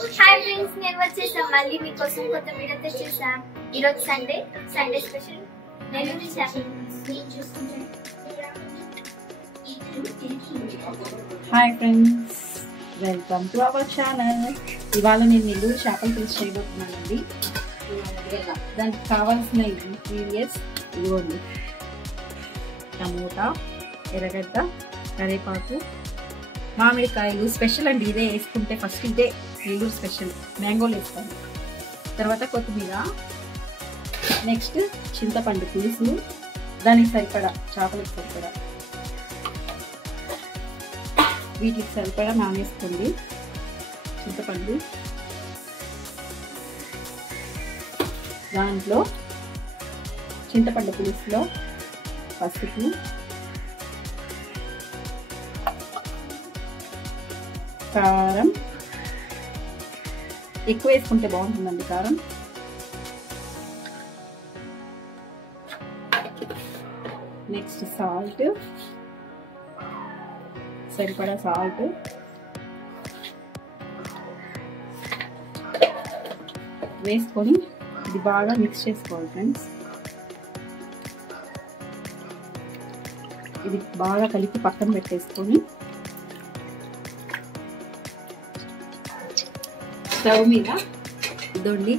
Hi friends, నేను వచ్చేసా మళ్ళీ మీకోసం కొత్త వీడియో తెచ్చేసా. ఈరోజు సండే స్పెషల్ నేను hi friends, welcome to our channel. ఇవాళ నేను నెల్లూరు చేపల పులుసు చేయబోతున్నానండి. దానికి కావాల్సిన ఇంగ్రీడియంట్స్ ఇవ్వండి: టమోటా, ఎర్రగడ్డ, కరివేపాకు, మామిడికాయలు. స్పెషల్ అండి, ఇదే వేసుకుంటే ఫస్ట్ ఇదే నెల్లూరు స్పెషల్. మ్యాంగోలు వేస్తాను, తర్వాత కొత్తిమీర, నెక్స్ట్ చింతపండు పులుసు, దానికి సరిపడా చేపలకు సరిపడా, వీటికి సరిపడా నానేసుకోండి. చింతపండు, దాంట్లో చింతపండు పులుసులో పసుపు, కారం ఎక్కువ వేసుకుంటే బాగుంటుందండి కారం. నెక్స్ట్ సాల్ట్, సరిపడా సాల్ట్, వేసుకొని ఇది బాగా మిక్స్ చేసుకోవాలి ఫ్రెండ్స్. ఇది బాగా కలిపి పక్కన పెట్టేసుకొని స్టవ్ మీద ఇదండి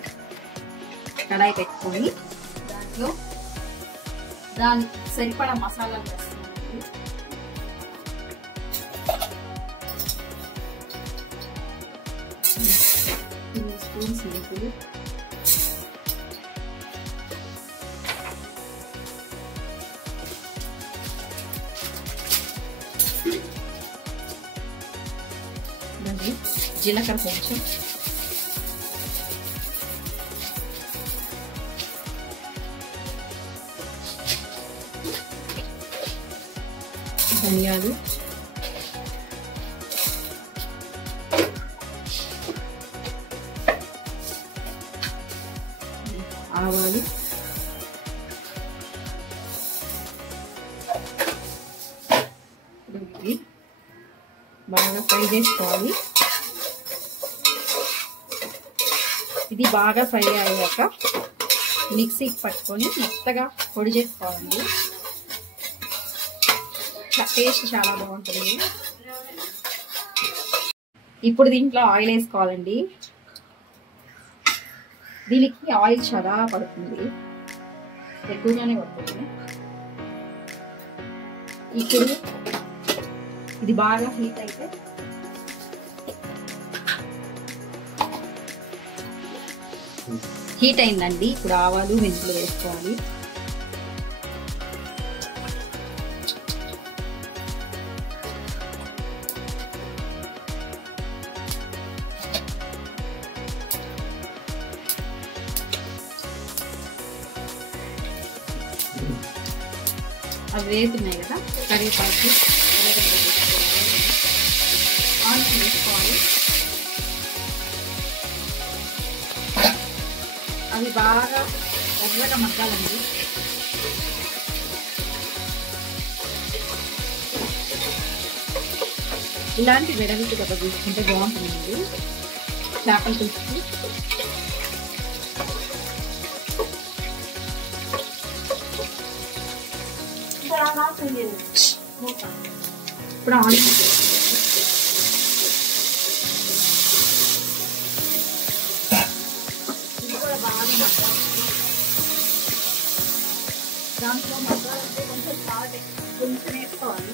కడాయి పెట్టుకొని దాంట్లో దానికి సరిపడా మసాలాలు వేస్తున్నానండి. స్పూన్స్ మెంతులు, జీలకర్ర కొంచెం, ధనియాలు, ఆవాలు, బాగా ఫ్రై చేసుకోవాలి. ఇది బాగా ఫ్రై అయ్యాక మిక్సీకి పట్టుకొని మెత్తగా పొడి చేసుకోవాలండి. టేస్ట్ చాలా బాగుంటుంది. ఇప్పుడు దీంట్లో ఆయిల్ వేసుకోవాలండి. దీనికి ఆయిల్ చాలా పడుతుంది, ఎక్కువగానే పడుతుంది. ఇప్పుడు ఇది బాగా హీట్ అయితే హీట్ అయిందండి. ఇప్పుడు ఆవాలు, మెంతులు వేసుకోవాలి. అవి వేస్తున్నాయి కదా, కరివేపాకు, ఆనియన్ వేసుకోవాలి. అవి బాగా ఎర్రగా మగ్గాలండి. ఇలాంటి వెడల్పు కదా తీసుకుంటే బాగుంటుందండి చేపల పులుసు. ఇప్పుడు ఆనియన్ ఇది కూడా బాగా దాంట్లో మసాలా కొంచెం సాల్ట్ కొంచెం వేసుకోవాలి.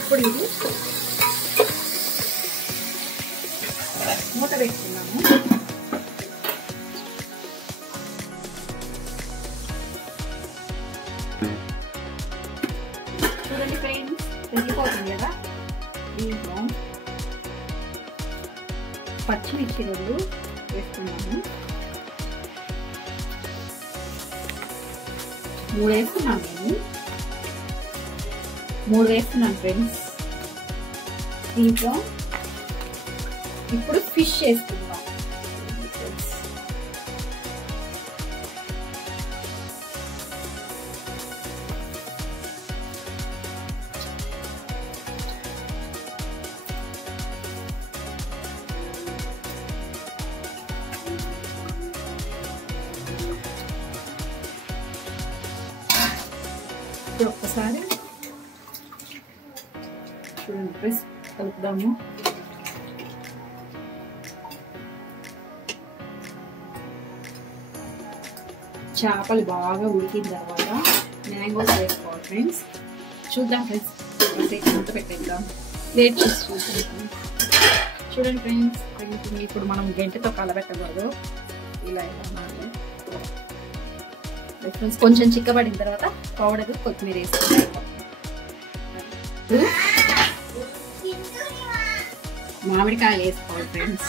ఇప్పుడు ఇది మూత పెట్టుకున్నాము. చూడండి ఫ్రెండ్స్, వెళ్ళిపోతుంది కదా. దీంట్లో పచ్చిమిర్చి 2 వేసుకున్నాము. 3 వేస్తున్నాను నేను. 3 వేస్తున్నాను ఫ్రెండ్స్. దీంట్లో ఇప్పుడు ఫిష్ వేసుకుందాం. ఇప్పుడు ఒక్కసారి చూడండి ఫ్రెండ్స్, కలుపుదాము. చేపలు బాగా ఉడికిన తర్వాత మ్యాంగోస్ వేసుకోవాలి ఫ్రెండ్స్. చూద్దాం ఫ్రెండ్స్, మూత పెట్టేద్దాం. ప్లేట్ చూసి చూద్దాం. చూడండి ఫ్రెండ్స్, ఇప్పుడు మనం గంటతో కలబెట్టకూడదు, ఇలా అనాలి ఫ్రెండ్స్. కొంచెం చిక్కబడిన తర్వాత పౌడర్ కొత్తిమీర వేసుకోవాలి. మామిడికాయలు వేసుకోవాలి ఫ్రెండ్స్,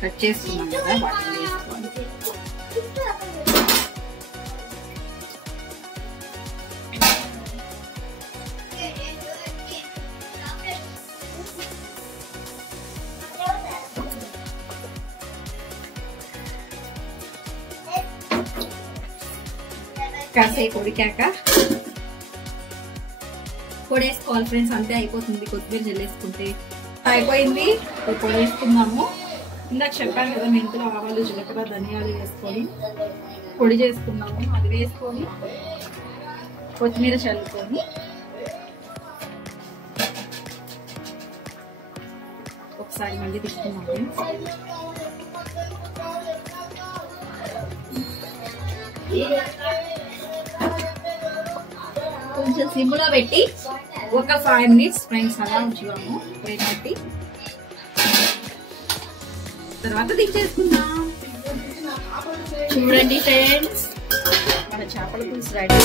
కట్ చేసుకున్నాం కదా వాటిని వేసుకోవాలి. కాసేపు ఉడికాక పొడి వేసుకోవాలి ఫ్రెండ్స్, అంతే అయిపోతుంది. కొత్తిమీర జల్లేసుకుంటే అయిపోయింది. పొడి వేసుకున్నాము. ఇందాక చెప్పాను కదా, మెంతులు, ఆవాలు, జీలకర్ర, ధనియాలు వేసుకొని పొడి చేసుకున్నాము. అది వేసుకొని కొత్తిమీర చల్లుకొని ఒకసారి మళ్ళీ తీసుకున్నాము ఫ్రెండ్స్. కొంచెం సిమ్లో పెట్టి ఒక 5 minutes ఫ్రెండ్స్ అలా ఉంచుదాము. పెట్టి తర్వాత దించేసుకుందాం. చూడండి ఫ్రెండ్స్, మన చేపల పులుసు రెడీ.